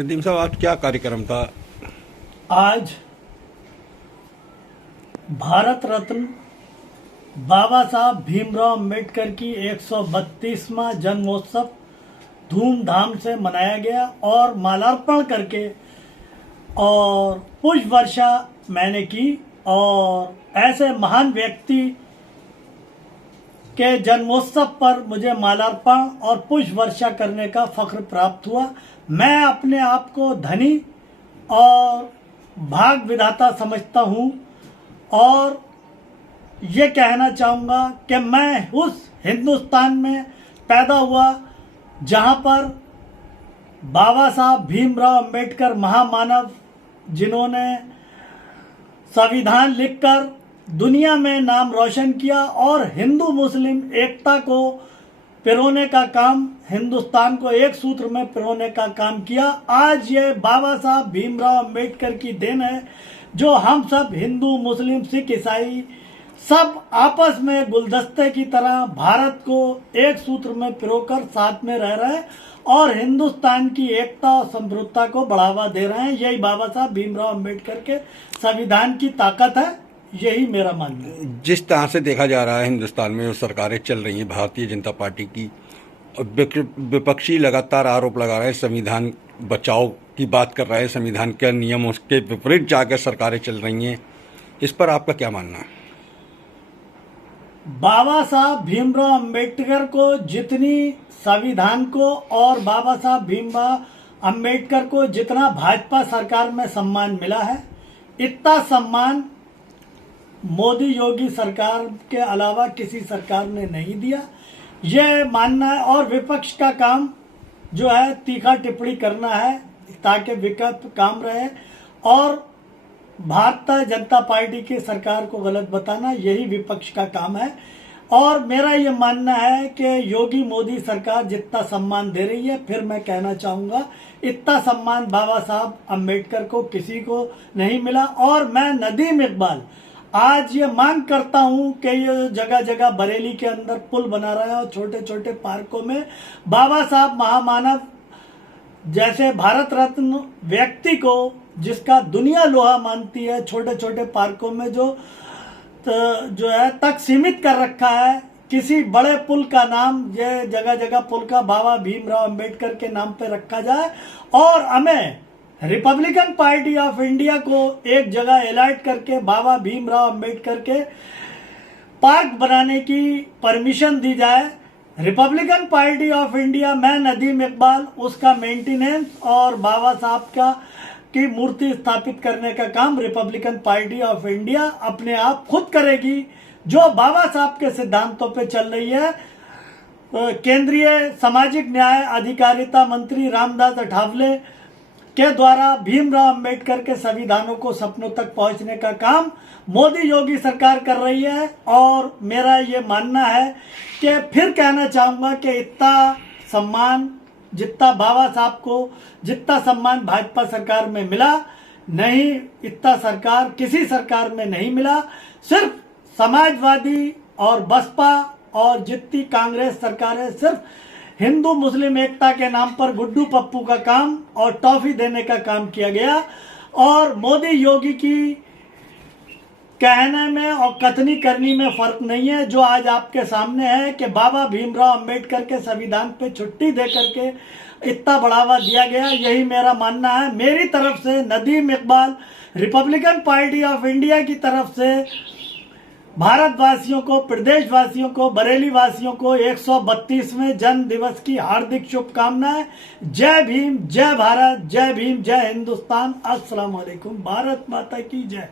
नदीम साहब, आज क्या कार्यक्रम था? आज भारत रत्न बाबा साहब भीमराव अम्बेडकर की 132वां जन्मोत्सव धूमधाम से मनाया गया और माल्यार्पण करके और पुष्प वर्षा मैंने की। और ऐसे महान व्यक्ति के जन्मोत्सव पर मुझे माल्यार्पण और पुष्प वर्षा करने का फख्र प्राप्त हुआ। मैं अपने आप को धनी और भाग विधाता समझता हूँ और ये कहना चाहूँगा कि मैं उस हिंदुस्तान में पैदा हुआ जहाँ पर बाबा साहब भीमराव अम्बेडकर महामानव, जिन्होंने संविधान लिखकर दुनिया में नाम रोशन किया और हिंदू मुस्लिम एकता को पिरोने का काम, हिंदुस्तान को एक सूत्र में पिरोने का काम किया। आज ये बाबा साहब भीमराव अम्बेडकर की देन है जो हम सब हिंदू मुस्लिम सिख ईसाई सब आपस में गुलदस्ते की तरह भारत को एक सूत्र में पिरोकर साथ में रह रहे हैं और हिंदुस्तान की एकता और समृद्धता को बढ़ावा दे रहे हैं। यही बाबा साहब भीमराव अम्बेडकर के संविधान की ताकत है, यही मेरा मानना है। जिस तरह से देखा जा रहा है हिंदुस्तान में जो सरकारें चल रही हैं भारतीय जनता पार्टी की, विपक्षी लगातार आरोप लगा रहे हैं, संविधान बचाओ की बात कर रहे हैं, संविधान के नियमों के विपरीत जाकर सरकारें चल रही हैं, इस पर आपका क्या मानना है? बाबा साहब भीमराव अम्बेडकर को जितनी संविधान को और बाबा साहब भीमराव अम्बेडकर को जितना भाजपा सरकार में सम्मान मिला है, इतना सम्मान मोदी योगी सरकार के अलावा किसी सरकार ने नहीं दिया। यह मानना है और विपक्ष का काम जो है तीखा टिप्पणी करना है ताकि विकल्प काम रहे और भारतीय जनता पार्टी की सरकार को गलत बताना, यही विपक्ष का काम है। और मेरा ये मानना है कि योगी मोदी सरकार जितना सम्मान दे रही है, फिर मैं कहना चाहूँगा इतना सम्मान बाबा साहब अम्बेडकर को किसी को नहीं मिला। और मैं नदीम इकबाल आज ये मांग करता हूँ कि ये जगह जगह बरेली के अंदर पुल बना रहे हैं और छोटे छोटे पार्कों में बाबा साहब महामानव जैसे भारत रत्न व्यक्ति को, जिसका दुनिया लोहा मानती है, छोटे छोटे पार्कों में जो है तक सीमित कर रखा है। किसी बड़े पुल का नाम ये जगह जगह पुल का बाबा भीमराव अम्बेडकर के नाम पे रखा जाए और हमें रिपब्लिकन पार्टी ऑफ इंडिया को एक जगह एलाइट करके बाबा भीमराव अम्बेडकर के पार्क बनाने की परमिशन दी जाए। रिपब्लिकन पार्टी ऑफ इंडिया, मैं नदीम इकबाल, उसका मेंटेनेंस और बाबा साहब की मूर्ति स्थापित करने का काम रिपब्लिकन पार्टी ऑफ इंडिया अपने आप खुद करेगी, जो बाबा साहब के सिद्धांतों पे चल रही है। केंद्रीय सामाजिक न्याय अधिकारिता मंत्री रामदास अठावले के द्वारा भीमराव अम्बेडकर के संविधानों को सपनों तक पहुंचने का काम मोदी योगी सरकार कर रही है। और मेरा ये मानना है कि फिर कहना चाहूँगा कि इतना सम्मान जितना बाबा साहब को जितना सम्मान भाजपा सरकार में मिला, नहीं इतना सरकार किसी सरकार में नहीं मिला। सिर्फ समाजवादी और बसपा और जितनी कांग्रेस सरकारें सिर्फ हिंदू मुस्लिम एकता के नाम पर गुड्डू पप्पू का काम और टॉफी देने का काम किया गया। और मोदी योगी की कहने में और कथनी करनी में फर्क नहीं है। जो आज आपके सामने है कि बाबा भीमराव अम्बेडकर के संविधान पे छुट्टी दे करके इतना बढ़ावा दिया गया, यही मेरा मानना है। मेरी तरफ से Nadeem Iqbal, Republican party of India की तरफ से भारतवासियों को, प्रदेशवासियों को, बरेली वासियों को 132वें जन्म दिवस की हार्दिक शुभकामनाएं। जय भीम, जय भारत, जय भीम, जय हिंदुस्तान। अस्सलाम वालेकुम। भारत माता की जय।